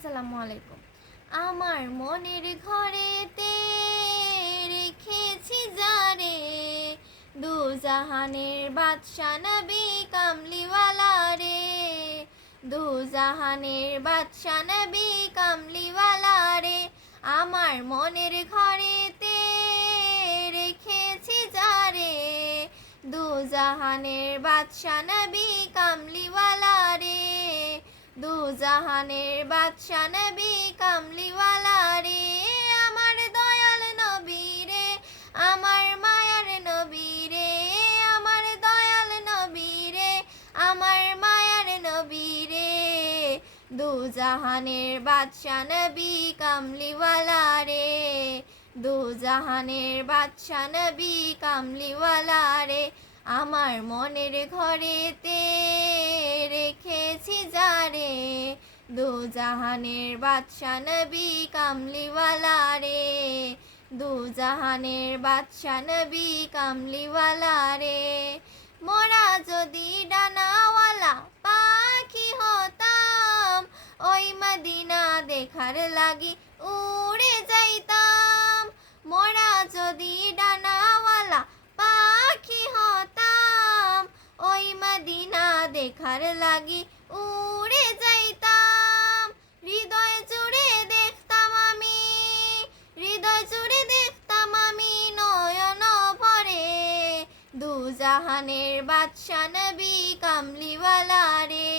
আসসালামু আলাইকুম। আমার মনের ঘরেতে রেখেছি যারে, দু জাহানের বাদশা নবী কামলিওয়ালা রে, দু জাহানের বাদশা নবী কামলিওয়ালা রে। আমার মনের ঘরেতে রেখেছি যারে, দু জাহানের বাদশা নবী কামলিওয়ালা রে, দু জাহানের বাদশা নবী কামলিওয়ালা রে। আমার দয়াল নবী রে, আমার মায়ার নবী রে, আমার দয়াল নবী রে, আমার মায়ার নবী রে, দু জাহানের বাদশা নবী কামলিওয়ালা রে, দু জাহানের বাদশা নবী কামলিওয়ালা রে। আমার মনের ঘরেতে রেখেছি যারে, দু জাহানের বাদশা নবী কামলিওয়ালা রে, দু জাহানের বাদশা নবী কামলিওয়ালা রে। মোরা যদি ডানাওয়ালা পাখি হতাম, ওই মদিনা দেখার লাগি উড়ে যাইতাম। মোরা যদি ডানাওয়ালা পাখি হতাম, ওই মদিনা দেখার লাগি উড়ে যাইতাম। হৃদয় জুড়ে দেখতাম আমি, হৃদয় জুড়ে দেখতাম আমি নয়ন ভরে, দু জাহানের বাদশা নবী কামলিওয়ালা রে,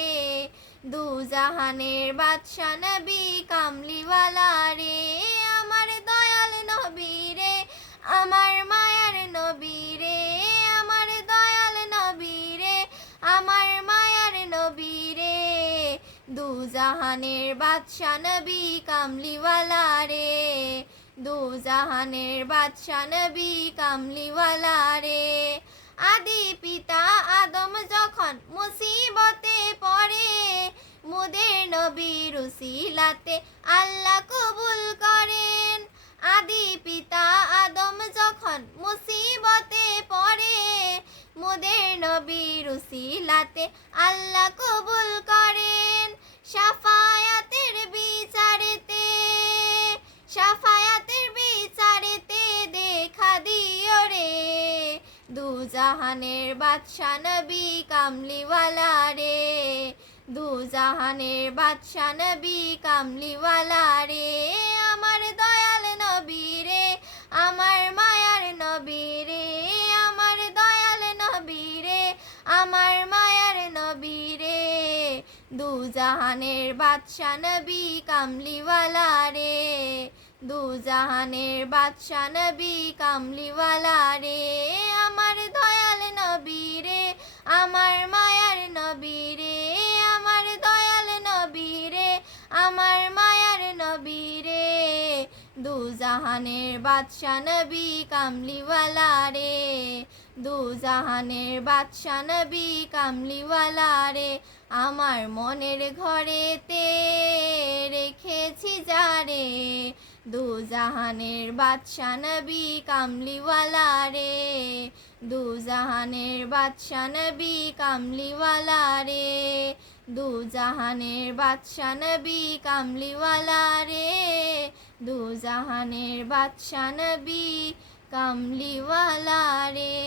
দু জাহানের বাদশা নবী কামলিওয়ালা রে। আমার দয়াল নবী রে, আমার মায়ার নবী রে, আমার দয়াল নবী রে, আমার মায়ার নবী রে, দু জাহানের বাদশা নবী কামলিওয়ালা রে, দু জাহানের বাদশা নবী কামলিওয়ালা রে। আদি পিতা আদম যখন মুসিবতে পড়ে, মুদের নবীর উসিলাতে আল্লাহ কবুল করেন। আদি পিতা আদম যখন মুসিবতে পড়ে, মুদের নবীর উসিলাতে আল্লাহ কবুল করেন। শাফায়াতের বিচারেতে, শাফায়াতের বিচারেতে দেখা দিও রে, দু জাহানের বাদশা নবী কামলিওয়ালা রে, দু জাহানের বাদশা নবী কামলিওয়ালা রে। আমার দয়াল নবী রে, আমার মায়ার নবী রে, আমার দয়াল নবী রে, আমার মায়ার নবী রে, দু জাহানের বাদশা নবী কামলিওয়ালা রে, দু জাহানের বাদশা নবী কামলিওয়ালা রে। আমার দয়াল নবী রে, আমার মায়ার নবী রে, আমার দয়াল নবী রে, আমার মায়ার নবী রে, দু জাহানের বাদশা নবী কামলিওয়ালা রে, দু জাহানের বাদশা নবী কামলিওয়ালা রে। আমার মনের ঘরেতে রেখেছি যারে, দু জাহানের বাদশা নবী কামলিওয়ালা রে, দু জাহানের বাদশা নবী কামলিওয়ালা রে, দু জাহানের বাদশা নবী কামলিওয়ালা রে, দু জাহানের বাদশা নবী কামলিওয়ালা রে।